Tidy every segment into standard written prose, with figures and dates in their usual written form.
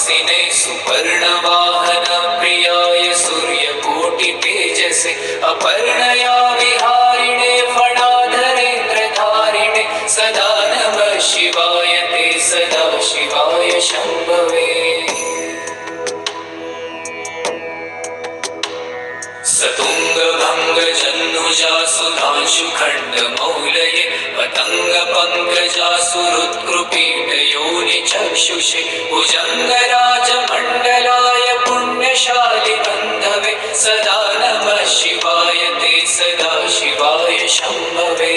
वासिने सुपर्णवाहन प्रियाय सूर्यकोटितेजसे अपर्णया विहारिणे फणाधरेन्द्रधारिणे सदा नमः शिवाय ते सदा शिवाय शम्भवे सतुङ्गभङ्गजन्नुजा सुधांशुखण्डमौलये पतङ्गपङ्कजासुहृत्कृपीठयोनिचक्षुषे भुजङ्गराजमण्डलाय पुण्यशालिबन्धवे सदा नमः शिवाय ते सदा शिवाय शम्भवे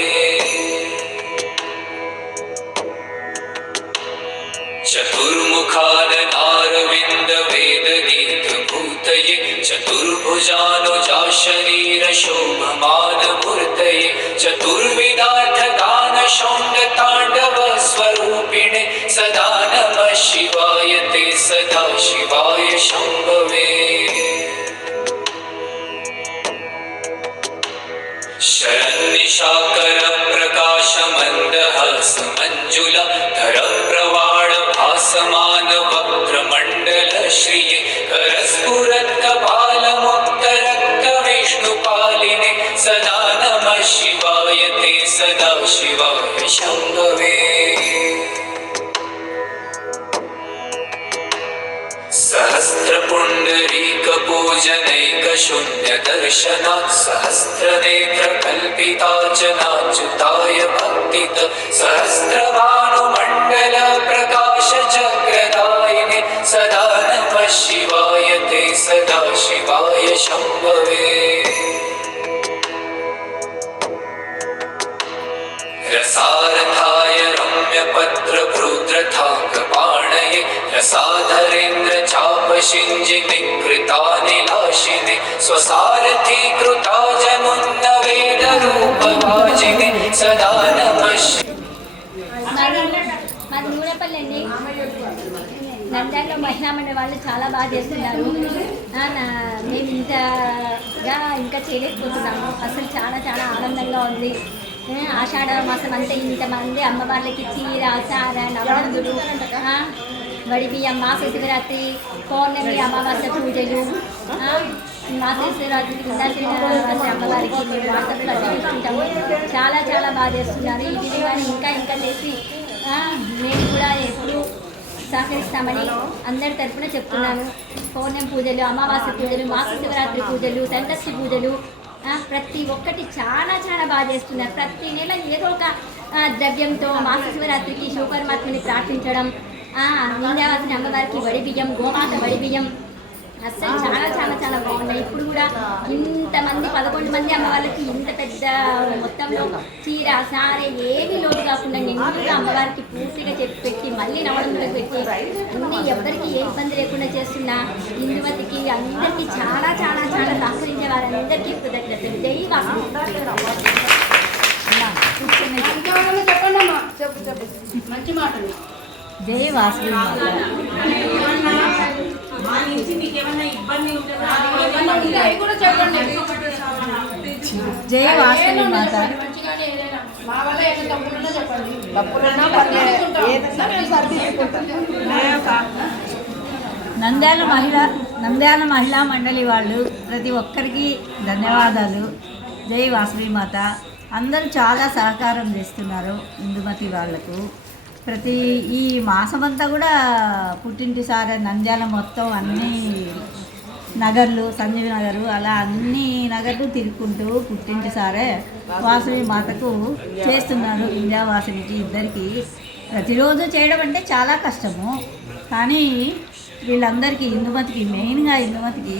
चतुर्मुखाननारविन्दवेदगीतभूतये चतुर्भुजानुजा शरीरशोभमानमूर्तये चतुर्विधार्थगानशौण्डताण्डवस्वरूपिणे सदा नमः शिवाय ते सदा शिवाय शम्भवे शरन्निशाकरप्रकाशमन्दहासमञ्जुला धरप्रवाळभासमानवक्त्रमण्डलश्रिये करस्फुरत्कपालमुक्तरक्तविष्णुपालिने सदा नमः शिवाय ते सदा शिवाय शम्भवे सहस्रपुण्डरीकपूजनैकशून्यदर्शनात् सहस्रनेत्रकल्पितार्चनाच्युताय भक्तित सहस्रभानुमण्डलप्रकाशचक्रदायिने सदा नमः शिवाय ते सदा शिवाय शम्भवे रसारथाय रम्यपत्रभृद्रथाङ्गपाणये रसाधरेन्द्रचापशिञ्जिनिकृतानिलाशिने स्वसारथीकृता जनुन्नवेदरूपवाजिने सदा नमः మాది నూనెపల్లి అండి. నంద్యాలలో మహిళా మండలి వాళ్ళు చాలా బాగా చేస్తున్నారు. మేము ఇంకా చేయలేకపోతున్నాము. అసలు చాలా చాలా ఆనందంగా ఉంది. ఆషాఢ మాసం అంతా ఇంతమంది అమ్మవార్లకి చీర సార నవనందులు వడిబియ్యం మాస శివరాత్రి పౌర్ణమి అమావాస్య పూజలు మాస శివరాత్రికి విందాశివరాత్రి అమ్మవారికి మేము వాట్సాప్లో అడ్డగిస్తుంటాము. చాలా చాలా బాగా చేస్తున్నారు. ఈ విధంగా ఇంకా ఇంకా చేసి మేము కూడా ఎప్పుడు సహకరిస్తామని అందరి తరఫున చెప్తున్నాను. పౌర్ణమి పూజలు అమావాస్య పూజలు మాస శివరాత్రి పూజలు సంకష్టి పూజలు ప్రతి ఒక్కటి చాలా చాలా బాగా చేస్తున్నారు. ప్రతి నెల ఏదో ఒక ద్రవ్యంతో మాస శివరాత్రికి శివపరమాత్మని ప్రార్థించడం, నిందావాసిని అమ్మవారికి వడిబియ్యం, గోమాత వడిబియ్యం అస్సలు చాలా చాలా చాలా బాగున్నాయి. ఇప్పుడు కూడా ఇంతమంది 11 మంది అమ్మవారికి ఇంత పెద్ద మొత్తంలో చీర సారే ఏమీ లోటు కాకుండా నిండుగా అమ్మవారికి పూర్తిగా పెట్టి మళ్ళీ నవడంలోకి పెట్టి అన్నీ ఎవరికి ఏ ఇబ్బంది లేకుండా చేస్తున్న హిందువతికి అందరికీ చాలా చాలా చాలా సహకరించే వారందరికీ కృతజ్ఞతలు. జై వాసు. మంచి మాటలు. జై వాసు. జై వాసవి మాత. నంద్యాల మహిళా మండలి వాళ్ళు ప్రతి ఒక్కరికి ధన్యవాదాలు. జై వాసవి మాత. అందరూ చాలా సహకారం చేస్తున్నారు ఇందుమతి వాళ్లకు. ప్రతి ఈ మాసమంతా కూడా పుట్టింటి సారే నంద్యాల మొత్తం అన్ని నగర్లు, సంజీవి నగరు అలా అన్ని నగర్లు తిరుగుకుంటూ పుట్టింటి సారే వాసవి మాతకు చేస్తున్నారు. వింధ్యావాసినికి ఇద్దరికి ప్రతిరోజు చేయడం అంటే చాలా కష్టము. కానీ వీళ్ళందరికీ ఇందుమతికి మెయిన్గా ఇందుమతికి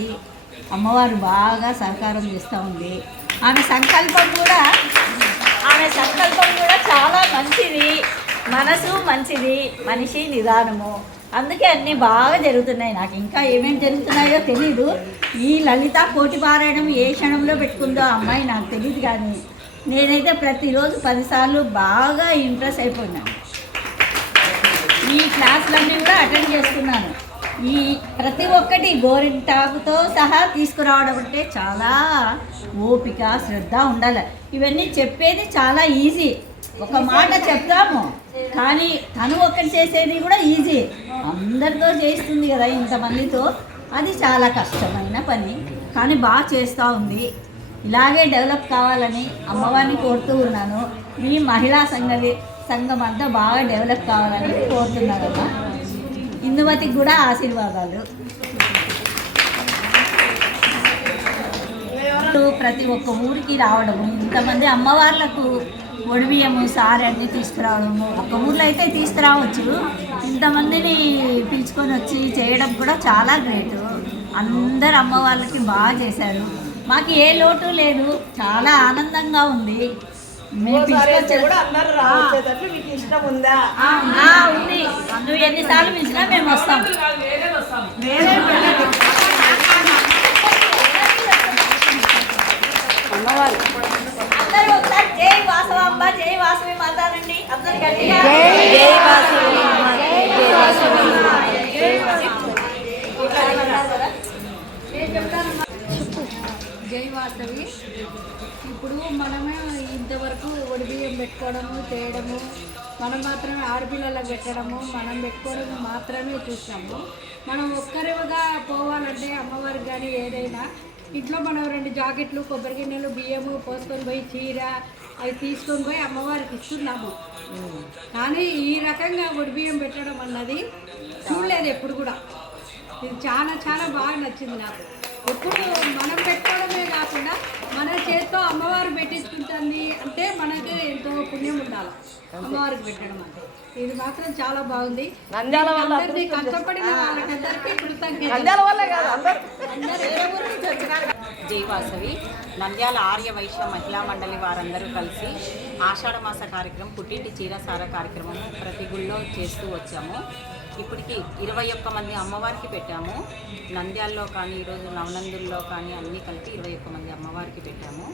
అమ్మవారు బాగా సహకారం చేస్తూ ఉంది. ఆమె సంకల్పం కూడా చాలా మంచిది. మనసు మంచిది, మనిషి నిదానము. అందుకే అన్నీ బాగా జరుగుతున్నాయి. నాకు ఇంకా ఏమేమి జరుగుతున్నాయో తెలీదు. ఈ లలిత కోటి పారాయణం ఏ క్షణంలో పెట్టుకుందో అమ్మాయి నాకు తెలియదు. కానీ నేనైతే ప్రతిరోజు 10 సార్లు బాగా ఇంట్రెస్ట్ అయిపోయినాను. ఈ క్లాసులన్నీ కూడా అటెండ్ చేస్తున్నాను. ఈ ప్రతి ఒక్కటి గోరింటాకుతో సహా తీసుకురావడం అంటే చాలా ఓపిక, శ్రద్ధ ఉండాలి. ఇవన్నీ చెప్పేది చాలా ఈజీ. ఒక మాట చెప్తాము కానీ తను ఒక్కటి చేసేది కూడా ఈజీ, అందరితో చేస్తుంది కదా ఇంతమందితో, అది చాలా కష్టమైన పని కానీ బాగా చేస్తూ ఉంది. ఇలాగే డెవలప్ కావాలని అమ్మవారిని కోరుతూ ఉన్నాను. మీ మహిళా సంఘం అంతా బాగా డెవలప్ కావాలని కోరుతున్నారమ్మా. ఇందుమతికి కూడా ఆశీర్వాదాలు. ప్రతి ఒక్క ఊరికి రావడము, ఇంతమంది అమ్మవార్లకు ఒడిబియ్యము సారి అన్నీ తీసుకురావడము, ఒక ఊర్లో అయితే తీసుకురావచ్చు, ఇంతమందిని పిలుచుకొని వచ్చి చేయడం కూడా చాలా గ్రేట్. అందరు అమ్మవార్లకి బాగా చేశారు. మాకు ఏ లోటు లేదు, చాలా ఆనందంగా ఉంది. మేము ఉంది, నువ్వు ఎన్నిసార్లు పిలిచినా మేము వస్తాం. అందరూ ఒకసారి జై వాసవాంబ, జై వాసవి మాతానండి. అందరూ గట్టిగా జై వాసవి. ఇప్పుడు మనమే ఇంతవరకు ఒడిబియ్యం పెట్టుకోవడము చేయడము, మనం మాత్రమే ఆడపిల్లలకు పెట్టడము, మనం పెట్టుకోవడము మాత్రమే చూసాము. మనం ఒక్కరిగా పోవాలంటే అమ్మవారికి కానీ ఏదైనా ఇంట్లో మనం 2 జాకెట్లు, కొబ్బరి గిన్నెలు, బియ్యము పోసుకొని పోయి చీర అవి తీసుకొని పోయి అమ్మవారికి ఇస్తున్నాము. కానీ ఈ రకంగా ఒడిబియ్యం పెట్టడం అన్నది చూడలేదు ఎప్పుడు కూడా. ఇది చాలా చాలా బాగా నచ్చింది నాకు. ఎప్పుడు మనం పెట్టుకోవడమే కాకుండా మన చేతితో అమ్మవారు పెట్టించుకుంటుంది అంటే మనకి ఎంతో పుణ్యం ఉండాలి అమ్మవారికి పెట్టడం అంటే. ఇది మాత్రం చాలా బాగుంది. అందరినీ కష్టపడిన వాళ్ళకందరికీ జై వాసవి. నంద్యాల ఆర్య వైశ్య మహిళా మండలి వారందరూ కలిసి ఆషాఢ మాస కార్యక్రమం, పుట్టింటి చీరసార కార్యక్రమము ప్రతి గుళ్ళో చేస్తూ వచ్చాము. ఇప్పటికి 21 మంది అమ్మవారికి పెట్టాము. నంద్యాలలో కానీ ఈరోజు నవనందుల్లో కానీ అన్నీ కలిపి 21 మంది అమ్మవారికి పెట్టాము.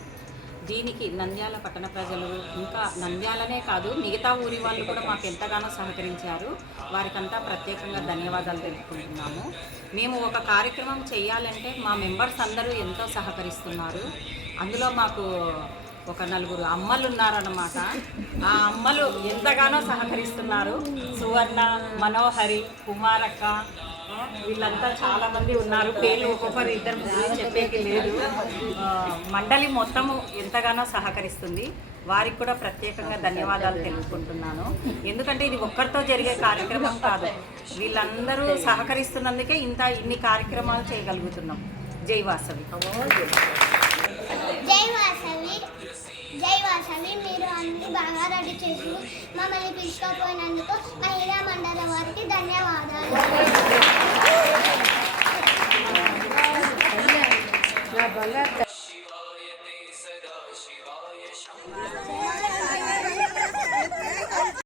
దీనికి నంద్యాల పట్టణ ప్రజలు, ఇంకా నంద్యాలనే కాదు మిగతా ఊరి వాళ్ళు కూడా మాకు ఎంతగానో సహకరించారు. వారికంతా ప్రత్యేకంగా ధన్యవాదాలు తెలుపుకుంటున్నాము. మేము ఒక కార్యక్రమం చేయాలంటే మా మెంబర్స్ అందరూ ఎంతో సహకరిస్తున్నారు. అందులో మాకు ఒక 4 అమ్మలు ఉన్నారన్నమాట. ఆ అమ్మలు ఎంతగానో సహకరిస్తున్నారు. సువర్ణ, మనోహరి, కుమారక్క, వీళ్ళంతా చాలామంది ఉన్నారు. పేర్లు ఒక్కొక్కరు 2 చెప్పేకి లేదు. మండలి మొత్తము ఎంతగానో సహకరిస్తుంది. వారికి కూడా ప్రత్యేకంగా ధన్యవాదాలు తెలుపుకుంటున్నాను. ఎందుకంటే ఇది ఒక్కరితో జరిగే కార్యక్రమం కాదు, వీళ్ళందరూ సహకరిస్తున్నందుకే ఇన్ని కార్యక్రమాలు చేయగలుగుతున్నాం. జై వాసవి. జై వాసవి. జై వాసవి. మీరు అన్ని బాగా రెడీ చేసి మమ్మల్ని పిలుచుకోపోయినందుకు మహిళా మండలి వారికి ధన్యవాదాలు.